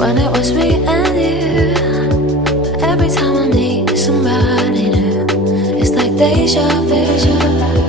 when it was me and you. But every time I need somebody new, it's like deja vu.